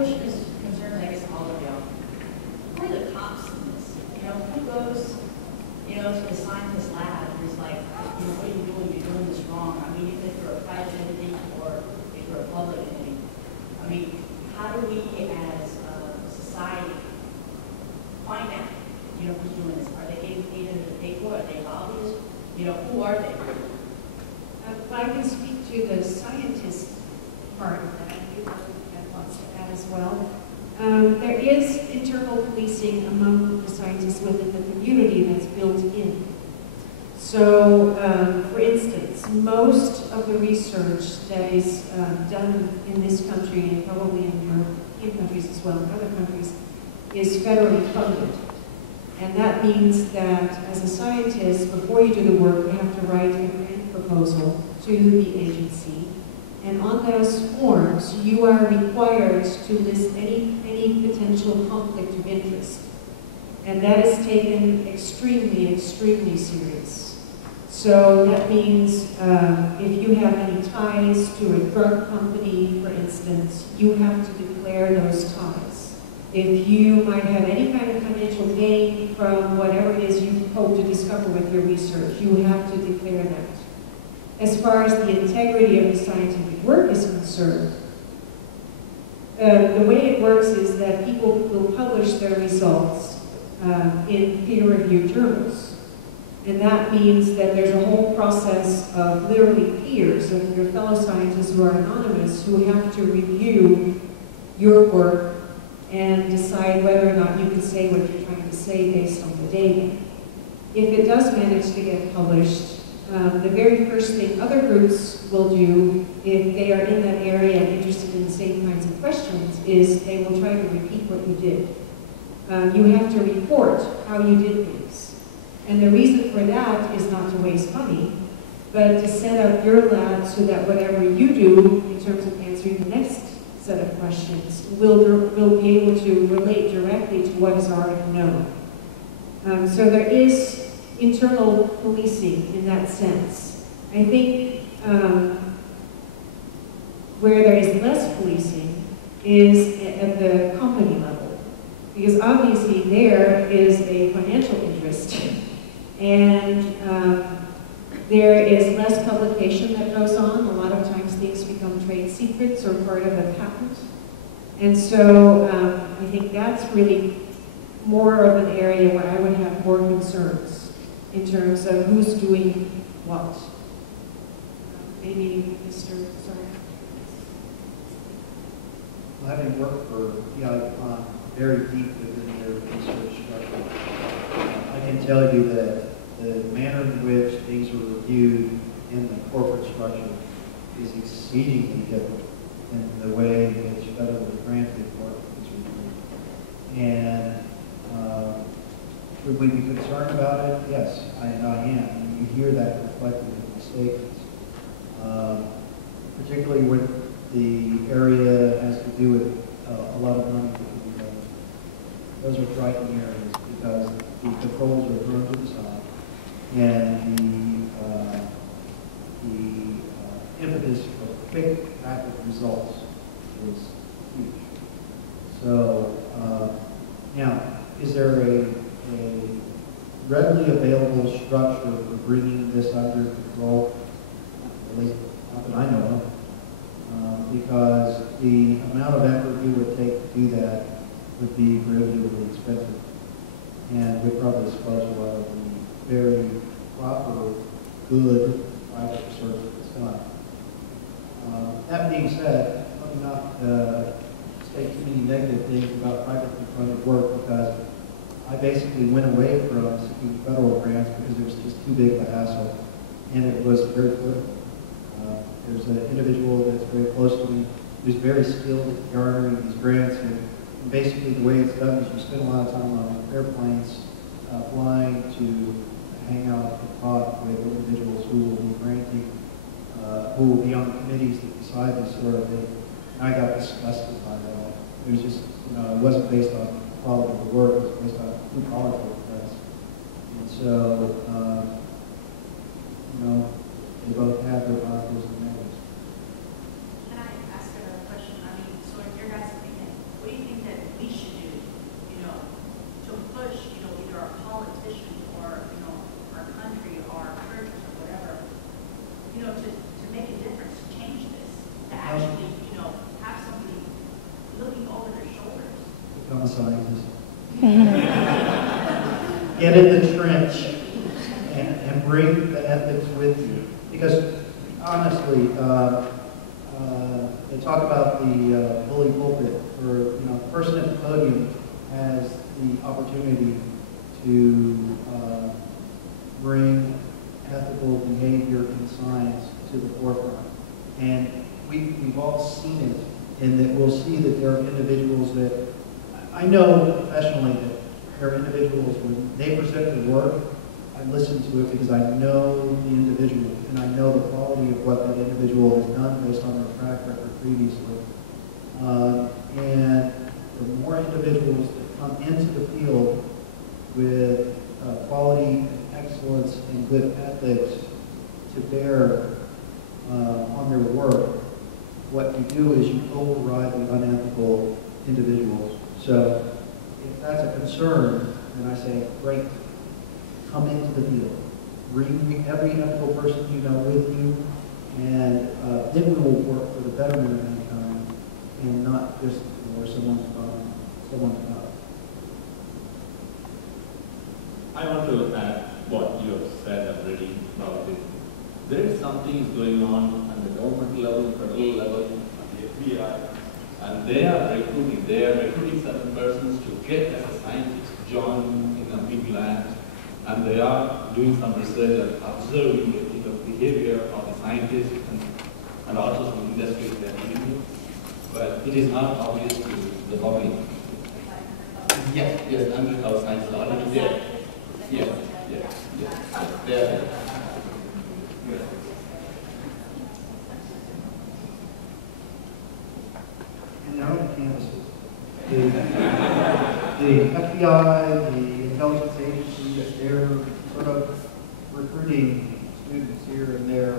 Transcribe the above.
question is concerns, I guess, all of y'all. Who are the cops in this? You know, who goes, you know, to the scientist lab who's like, you know, what are you doing? You're doing this wrong. I mean, even if you're a private entity or if you're a public entity. I mean, how do we as a society find out, you know, who's doing this? Are they getting paid under the table? Are they lobbyists? You know, who are they? I can speak to the scientist part of that. You have lots to add as well. There is internal policing among the scientists within the community that's built in. So, for instance, most of the research that is done in this country, and probably in European countries as well, and other countries, is federally funded. And that means that as a scientist, before you do the work, you have to write a grant proposal to the agency. And on those forms, you are required to list any potential conflict of interest. And that is taken extremely, extremely serious. So that means if you have any ties to a drug company, for instance, you have to declare those ties. If you might have any kind of financial gain from whatever it is you hope to discover with your research, you have to declare that. As far as the integrity of the scientific work is concerned, the way it works is that people will publish their results in peer-reviewed journals. And that means that there's a whole process of literally peers of your fellow scientists who are anonymous who have to review your work and decide whether or not you can say what you're trying to say based on the data. If it does manage to get published, the very first thing other groups will do, if they are in that area and interested in the same kinds of questions, is they will try to repeat what you did. You have to report how you did things. And the reason for that is not to waste money, but to set up your lab so that whatever you do in terms of answering the next set of questions will be able to relate directly to what is already known. So there is internal policing in that sense. I think where there is less policing is at the company level, because obviously there is a financial interest. And there is less publication that goes on. A lot of times things become trade secrets or part of a patent. And so I think that's really more of an area where I would have more concerns in terms of who's doing what. Maybe Mr. Sorry. Well, having worked for PI very deep within their research structure, I can tell you that the manner in which things are reviewed in the corporate structure is exceedingly different than the way in which federally granted work is reviewed. And should we be concerned about it? Yes, I am. And you hear that reflected in the statements. Particularly when the area has to do with a lot of money that can be made. Those are frightening areas because the controls are thrown to the side. And the impetus for quick, rapid results is huge. So now, is there a readily available structure for bringing this under control? Really, not that I know of. Because the amount of effort it would take to do that would be prohibitively expensive and would probably expose a lot of the very proper, good private research that's done. That being said, let me not state too many negative things about privately funded work because I basically went away from seeking federal grants because it was just too big of a hassle and it was very political. There's an individual that's very close to me who's very skilled at garnering these grants, and basically the way it's done is you spend a lot of time on airplanes flying to hang out and talk with individuals who will be granting, who will be on committees that decide this sort of thing. And I got disgusted by that. It was just, it wasn't based on quality of the work, it was based on who politics does. And so, they both have their positives and negatives. Can I ask another question? I mean, so in your guys' opinion, become a scientist. Get in the trench and bring the ethics with you. Because honestly, they talk about the bully pulpit, or the person at the podium has the opportunity to bring ethical behavior and science to the forefront. And we've all seen it, and that we'll see that there are individuals that, I know professionally that there are individuals, when they present their work, I listen to it because I know the individual, and I know the quality of what that individual has done based on their track record previously. And the more individuals that come into the field with quality, excellence, and good ethics to bear on their work, what you do is you override the unethical individuals. So if that's a concern, then I say, great, come into the field. Bring every ethical person you know with you, and then we will work for the betterment of mankind, and not just for someone's God. I want to add what you have said already about it. There is something going on at the government level, federal level, and the FBI, and they are recruiting certain persons to get as a scientist, join in a big lab, and they are doing some research and observing the behavior of the scientists and also some industries they are dealing with. But it is not obvious to the public. Yes, under our science law, it is there. Yes, there. Yes. And their own campuses. The FBI, the intelligence agencies, they're sort of recruiting students here and there